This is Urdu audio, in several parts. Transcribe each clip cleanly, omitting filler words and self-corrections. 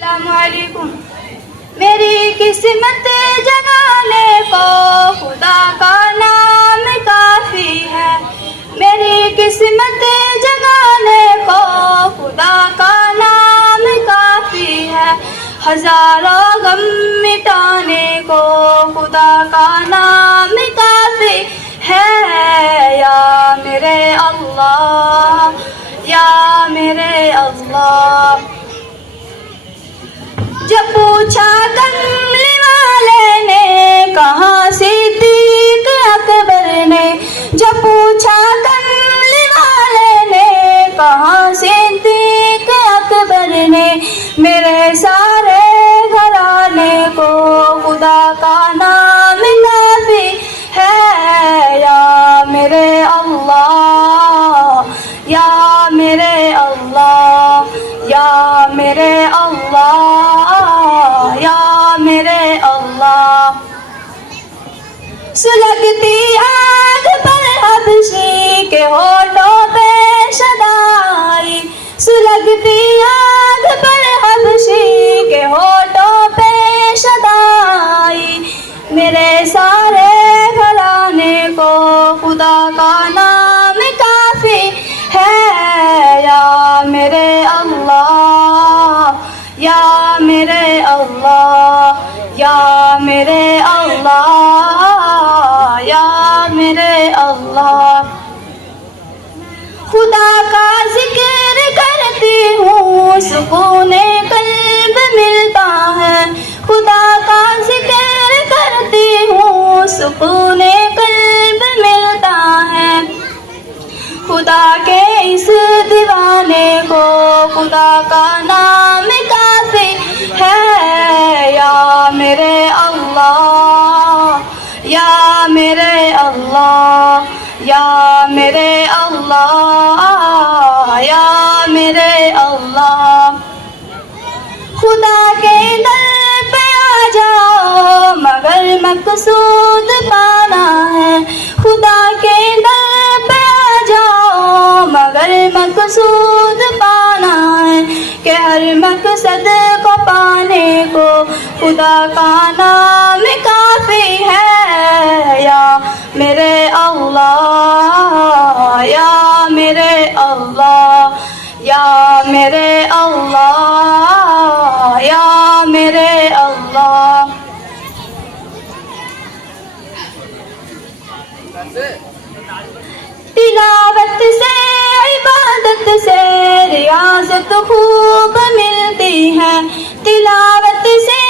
السلام علیکم۔ میری قسمت جگانے کو خدا کا نام کافی ہے، میری قسمت جگانے کو خدا کا نام کافی ہے، ہزاروں غم مٹانے کو خدا کا نام کافی ہے۔ یا میرے اللہ، یا میرے اللہ۔ جب پوچھا کملی والے نے کہاں صدیق اکبر نے، جب پوچھا کملی والے نے کہاں صدیق اکبر نے، میرے سارے گھرانے کو خدا کا نام کافی ہے۔ یا میرے اللہ، یا میرے اللہ، یا میرے اللہ، یا میرے اللہ۔ سلگتی آگ پر حبشی کے ہونٹوں پہ شدائی، سلگتی آگ پر حبشی کے ہونٹوں پہ شدائی، میرے سارے گھرانے کو خدا کا نام کافی ہے۔ یا میرے اللہ، یا میرے اللہ، یا میرے اللہ، یا میرے اللہ۔ خدا کا ذکر کرتی ہوں سکون قلب ملتا ہے، خدا کا ذکر کرتی ہوں سکون قلب ملتا ہے، خدا کے اس دیوانے کو خدا کا نام کافی ہے۔ یا میرے اللہ، یا میرے اللہ، یا میرے اللہ، یا میرے اللہ۔ خدا کے در پہ آ جاؤ مگر مقصود پانا ہے، خدا کے در پہ آ جاؤ مگر مقصود پانا ہے، کہ ہر مقصد کو پانے کو خدا کا نام کافی ہے۔ یا میرے اللہ، یا میرے اللہ، یا میرے اللہ، یا میرے اللہ۔ تلاوت سے عبادت سے ریاضت خوب ملتی ہے، تلاوت سے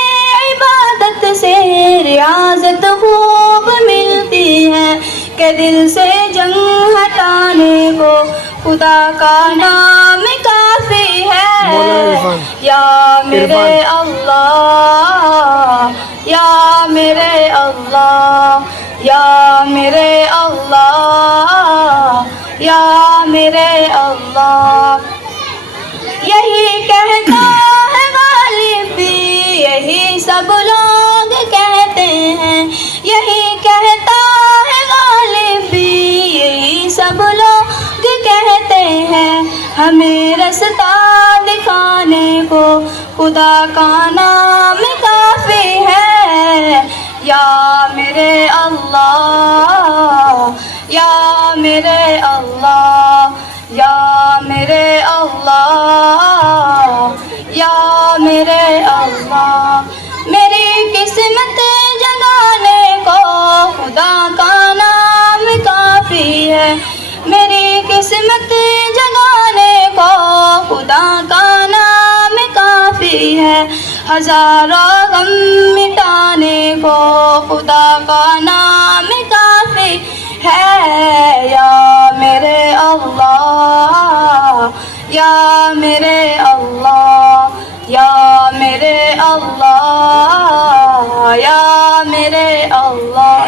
عبادت سے ریاضت خوب ملتی ہے، کہ دل سے جنگ ہٹانے کو خدا کا نام کافی ہے۔ یا میرے اللہ، یا میرے اللہ، یا میرے اللہ، یا میرے اللہ۔ یہی کہتا ہے غالب بھی، یہی سب لوگ کہتے ہیں، یہی کہتا ہے غالب بھی، یہی سب لوگ کہتے ہیں، ہمیں رستہ دکھانے کو خدا کا نام کافی ہے۔ یا میرے اللہ، یا میرے اللہ، یا میرے اللہ، یا میرے اللہ۔ میری قسمت جگانے کو خدا کا نام کافی ہے، میری قسمت جگانے کو خدا کا نام کافی ہے، ہزاروں غم مٹانے کو خدا کا نام کافی ہے۔ یا میرے اللہ، یا میرے اللہ، یا میرے اللہ، یا میرے اللہ۔